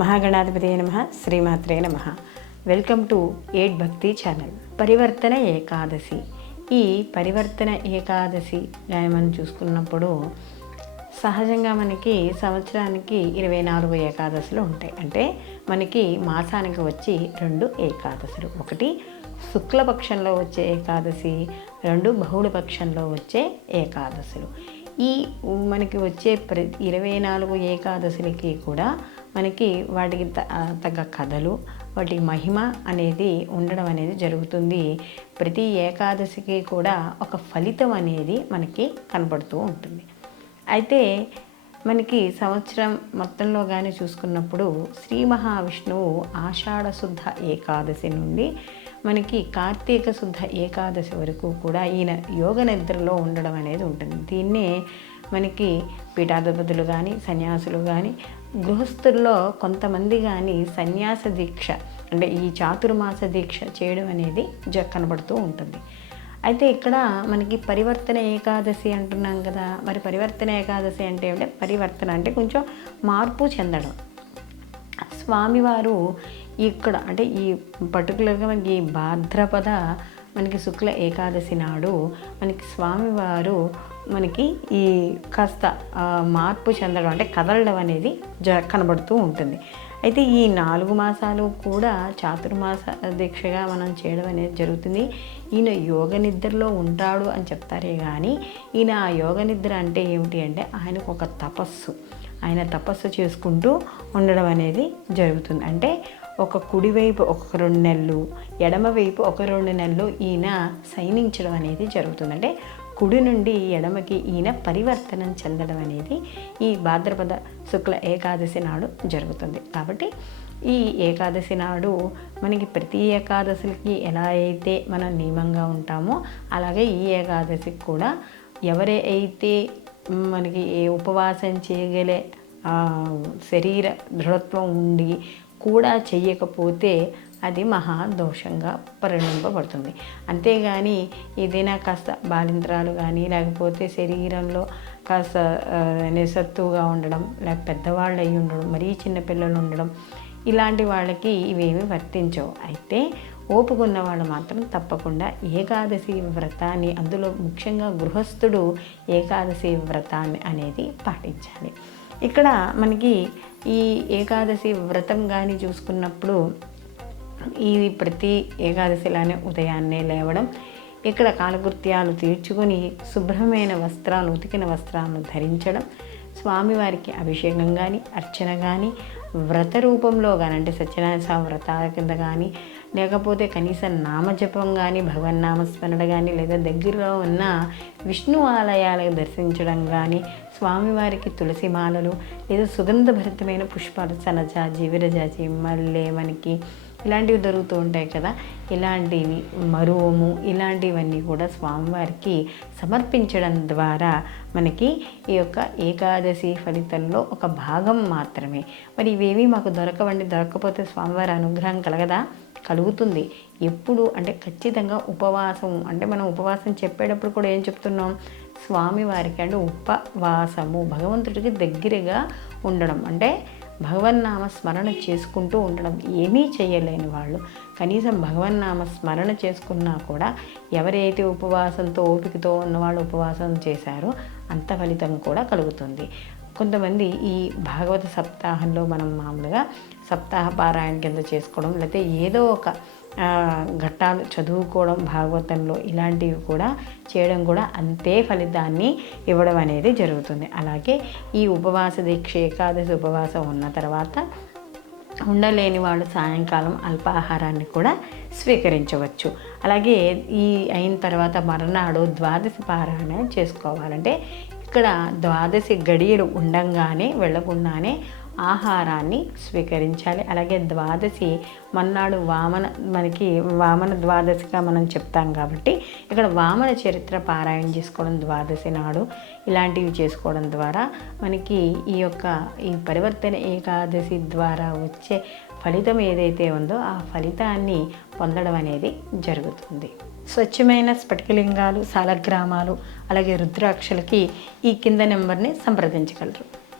మహాగణాధిపతయే నమః. శ్రీమాత్రే నమః. వెల్కమ్ టు ఎయిట్ భక్తి ఛానల్. పరివర్తన ఏకాదశి. ఈ పరివర్తన ఏకాదశి మనం చూసుకున్నప్పుడు సహజంగా మనకి సంవత్సరానికి 24 ఏకాదశులు ఉంటాయి. అంటే మనకి మాసానికి వచ్చి 2 ఏకాదశులు. ఒకటి శుక్లపక్షంలో వచ్చే ఏకాదశి, 2 బహుళపక్షంలో వచ్చే ఏకాదశులు. ఈ మనకి వచ్చే 24 ఏకాదశులకి కూడా మనకి వాటికి తగ్గ కథలు, వాటి మహిమ అనేది ఉండడం అనేది జరుగుతుంది. ప్రతి ఏకాదశికి కూడా ఒక ఫలితం అనేది మనకి కనపడుతూ ఉంటుంది. అయితే మనకి సంవత్సరం మొత్తంలో కానీ చూసుకున్నప్పుడు శ్రీ మహావిష్ణువు ఆషాఢ శుద్ధ ఏకాదశి నుండి మనకి కార్తీక శుద్ధ ఏకాదశి వరకు కూడా ఈయన యోగ నిద్రలో ఉండడం అనేది ఉంటుంది. దీన్నే మనకి పీఠాధిపతులు కానీ సన్యాసులు కానీ గృహస్థుల్లో కొంతమంది కానీ సన్యాస దీక్ష అంటే ఈ చాతుర్మాస దీక్ష చేయడం అనేది కనబడుతూ ఉంటుంది. అయితే ఇక్కడ మనకి పరివర్తన ఏకాదశి అంటున్నాం కదా. మరి పరివర్తన ఏకాదశి అంటే ఏమిటంటే పరివర్తన అంటే కొంచెం మార్పు చెందడం. స్వామివారు ఇక్కడ అంటే ఈ పర్టికులర్గా మనకి భాద్రపద మనకి శుక్ల ఏకాదశి నాడు మనకి స్వామివారు మనకి ఈ కాస్త మార్పు చెందడం అంటే కదలడం అనేది కనబడుతూ ఉంటుంది. అయితే ఈ 4 మాసాలు కూడా చాతుర్మాస దీక్షగా మనం చేయడం అనేది జరుగుతుంది. ఈయన యోగ నిద్రలో ఉంటాడు అని చెప్తారే కానీ ఈయన ఆ యోగ నిద్ర అంటే ఏమిటి అంటే ఆయనకు ఒక తపస్సు, ఆయన తపస్సు చేసుకుంటూ ఉండడం అనేది జరుగుతుంది. అంటే ఒక కుడివైపు ఒక 2 నెలలు, ఎడమవైపు ఒక 2 నెలలు ఈయన శయనించడం అనేది జరుగుతుంది. అంటే కుడి నుండి ఎడమకి ఈయన పరివర్తనం చెందడం అనేది ఈ భాద్రపద శుక్ల ఏకాదశి నాడు జరుగుతుంది. కాబట్టి ఈ ఏకాదశి నాడు మనకి ప్రతి ఏకాదశికి ఎలా అయితే మనం నియమంగా ఉంటామో అలాగే ఈ ఏకాదశికి కూడా ఎవరైతే మనకి ఉపవాసం చేయగలే శరీర దృఢత్వం ఉండి కూడా చెయ్యకపోతే అది మహాదోషంగా పరిగణింపబడుతుంది. అంతేగాని ఏదైనా కాస్త బాలింత్రాలు కానీ లేకపోతే శరీరంలో కాస్త నిస్సత్తుగా ఉండడం, లేక పెద్దవాళ్ళు అయి ఉండడం, మరీ చిన్నపిల్లలు ఉండడం, ఇలాంటి వాళ్ళకి ఇవేమీ వర్తించవు. అయితే ఓపుకున్న వాళ్ళు మాత్రం తప్పకుండా ఏకాదశి వ్రతాన్ని, అందులో ముఖ్యంగా గృహస్థుడు ఏకాదశి వ్రతాన్ని అనేది పాటించాలి. ఇక్కడ మనకి ఈ ఏకాదశి వ్రతం కానీ చూసుకున్నప్పుడు ఈ ప్రతి ఏకాదశిలానే ఉదయాన్నే లేవడం, ఇక్కడ కాలకృత్యాలు తీర్చుకొని శుభ్రమైన వస్త్రాలు, ఉతికిన వస్త్రాలను ధరించడం, స్వామివారికి అభిషేకం కానీ అర్చన కానీ వ్రత రూపంలో కానీ అంటే సత్యనారాయణ వ్రతాల కింద కానీ లేకపోతే కనీసం నామజపం కానీ భగవన్నామస్మరణ కానీ లేదా దగ్గరలో ఉన్న విష్ణు ఆలయాలకు దర్శించడం కానీ స్వామివారికి తులసి మాలలు లేదా సుగంధభరితమైన పుష్పాలు సనజాజి, విరజాజి, మల్లె మనకి ఇలాంటివి దొరుకుతూ ఉంటాయి కదా. ఇలాంటివి మరువము ఇలాంటివన్నీ కూడా స్వామివారికి సమర్పించడం ద్వారా మనకి ఈ యొక్క ఏకాదశి ఫలితంలో ఒక భాగం మాత్రమే. మరి ఇవేమీ మాకు దొరకకపోతే స్వామివారి అనుగ్రహం కలగదా? కలుగుతుంది. ఎప్పుడు అంటే ఖచ్చితంగా ఉపవాసం అంటే మనం ఉపవాసం చెప్పేటప్పుడు కూడా ఏం చెప్తున్నాం? స్వామివారికి అంటే ఉపవాసము భగవంతుడికి దగ్గరగా ఉండడం అంటే భగవన్నామ స్మరణ చేసుకుంటూ ఉండడం. ఏమీ చేయలేని వాళ్ళు కనీసం భగవన్నామ స్మరణ చేసుకున్నా కూడా ఎవరైతే ఉపవాసంతో ఓపికతో ఉన్నవాళ్ళు ఉపవాసం చేశారో అంత ఫలితం కూడా కలుగుతుంది. కొంతమంది ఈ భాగవత సప్తాహంలో మనం మామూలుగా సప్తాహ పారాయణ కింద చేసుకోవడం లేకపోతే ఏదో ఒక ఘట్టాలు చదువుకోవడం భాగవతంలో ఇలాంటివి కూడా చేయడం కూడా అంతే ఫలితాన్ని ఇవ్వడం అనేది జరుగుతుంది. అలాగే ఈ ఉపవాస దీక్ష ఏకాదశి ఉపవాసం ఉన్న తర్వాత ఉండలేని వాళ్ళు సాయంకాలం అల్పాహారాన్ని కూడా స్వీకరించవచ్చు. అలాగే ఈ అయిన తర్వాత మరునాడు ద్వాదశి పారాయణ చేసుకోవాలంటే ఇక్కడ ద్వాదశి గడియలు ఉండంగానే వెళ్ళకుండానే ఆహారాన్ని స్వీకరించాలి. అలాగే ద్వాదశి మన్నాడు మనకి వామన ద్వాదశిగా మనం చెప్తాం కాబట్టి ఇక్కడ వామన చరిత్ర పారాయణ చేసుకోవడం ద్వాదశి నాడు ఇలాంటివి చేసుకోవడం ద్వారా మనకి ఈ పరివర్తన ఏకాదశి ద్వారా వచ్చే ఫలితం ఏదైతే ఉందో ఆ ఫలితాన్ని పొందడం అనేది జరుగుతుంది. స్వచ్ఛమైన స్ఫటికలింగాలు, సాలగ్రామాలు అలాగే రుద్రాక్షలకి ఈ కింద నెంబర్ని సంప్రదించగలరు.